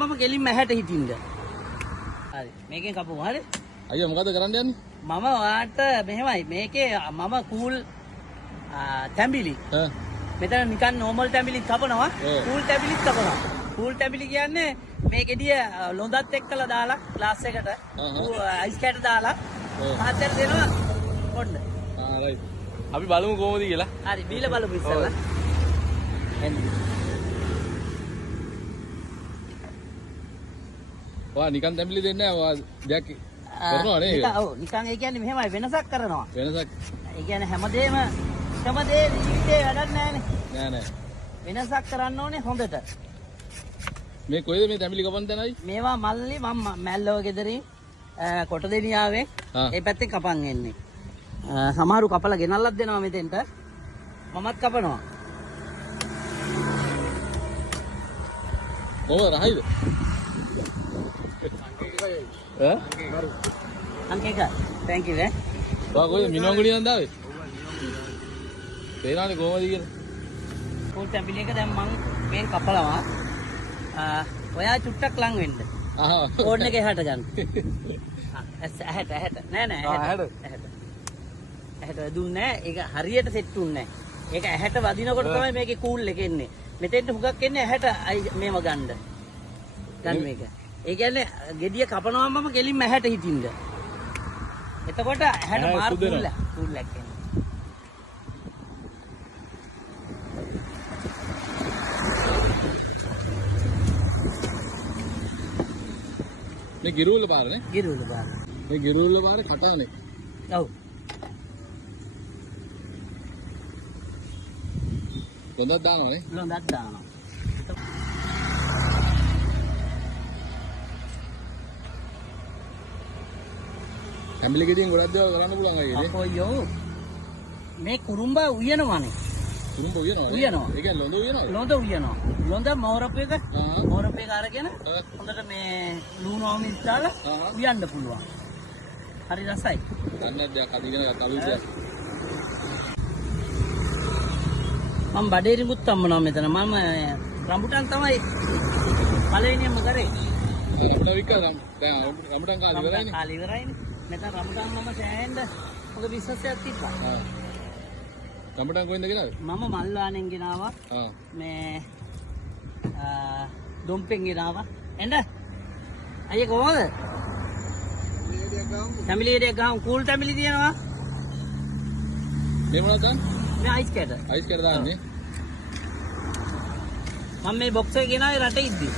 මම ගෙලින්ම ඇහැට හිටින්ද. හරි. මේකෙන් කපමු. හරි. අයියා මොකද කරන්න යන්නේ? මම ඔයාට මෙහෙමයි. මේකේ මම කූල් තැඹිලි. මෙතන නිකන් නෝමල් තැඹිලි කපනවා. කූල් තැඹිලිත් කපනවා. කූල් තැඹිලි කියන්නේ මේ ගෙඩිය ලොඳත් එක්කලා දාලා ග්ලාස් එකට අයිස් කැට දාලා මහත්තයට දෙනවා. ඔන්න. රයිට්. අපි බලමු කොහොමද කියලා. හරි බීලා බලමු ඉස්සෙල්ලා. එන්න. වා නිකන් තැඹිලි දෙන්නේ නැහැ. වා දෙයක් කරනවා නේද? ඔව් නිකන් ඒ කියන්නේ මෙහෙමයි වෙනසක් කරනවා. වෙනසක්. ඒ කියන්නේ හැමදේම ජීවිතේ වැඩක් නැහැනේ. නෑ. වෙනසක් කරන්න ඕනේ හොඳට. මේ කොයිද මේ තැඹිලි කපන්න තැනයි? මේවා මල්ලි මම මැල්ලව ගෙදරින් කොටදෙනියාවෙන් ඒ පැත්තෙන් කපන් එන්නේ. සමහරු කපලා ගෙනල්ලත් දෙනවා මෙතෙන්ට. මමත් කපනවා. කොහොමද රහයිද? අංකේක thank you වා කොයිද මිනුවන්ගුඩිය නම් දාවේ? තේරෙන්නේ කොහොමද කියලා? කෝල් තැඹිලි එක දැන් මං මේන් කපලවා. ඔයා චුට්ටක් ලං වෙන්න. ඕන් එක එහාට ගන්න. ඇහැට. නෑ ඇහැට දුන්නේ නෑ. ඒක හරියට සෙට් උන්නේ නෑ. ඒක ඇහැට වදිනකොට තමයි මේකේ කූල් එක එන්නේ. මෙතෙන්ට හුඟක් එන්නේ ඇහැට මේව ගන්න. ගන්න මේක. ඒ කියන්නේ ගෙඩිය කපනවාම මම ගෙලින්ම ඇහැට හිටින්ද. එතකොට ඇහැට මාරු කූල් එකක් එන්නේ. මේ ගිරුල්ල පාරනේ? ගිරුල්ල පාර. මේ ගිරුල්ල පාරේ කටානේ. ඔව්. ලොඳක් දානවානේ? ලොඳක් දානවා. තැඹිලි ගෙඩියෙන් ගොඩක් දේවල් කරන්න පුළුවන් අයියේ. අපෝයෝ. මේ කුරුම්බා උයනවානේ. කුරුම්බ උයනවා. උයනවා. ඒ කියන්නේ ලොඳ උයනවද? ලොඳ උයනවා. ලොඳ මෝරප් එක අරගෙන හොඳට මේ ලුණු අමිස් දාලා උයන්න පුළුවන්. හරි රසයි. ගන්නත් දෙයක් අදිගෙන ගත්තා විදිය. මම බඩේරිමුත් තම්මනවා මෙතන. මම රම්බුටන් තමයි පළවෙනියම කරේ. රම්බුටන් වික්ක දැන් රම්බුටන් කාලේ ඉවරයිනේ. කාලේ ඉවරයිනේ. මෙතන රම්බුටන් මම සෑහෙන්න මොකද බිස්නස් එකක් තිබ්බා. රම්බුටන් කොහෙන්ද ගෙනාවේ? මම මල්වානෙන් ගෙනාවා. මේ දුම්පෙන් ගෙනාවා. එන්න. අයියේ කොහොමද? තැඹිලි ගෙඩියක් ගහමු. කූල් තැඹිලි තියෙනවා. මේ මොනවද දාන්නේ? මේ අයිස් කැට. අයිස් කැට දාන්නේ. මම මේ බොක්ස් එක ගෙනාවේ රටේ ඉද්දි.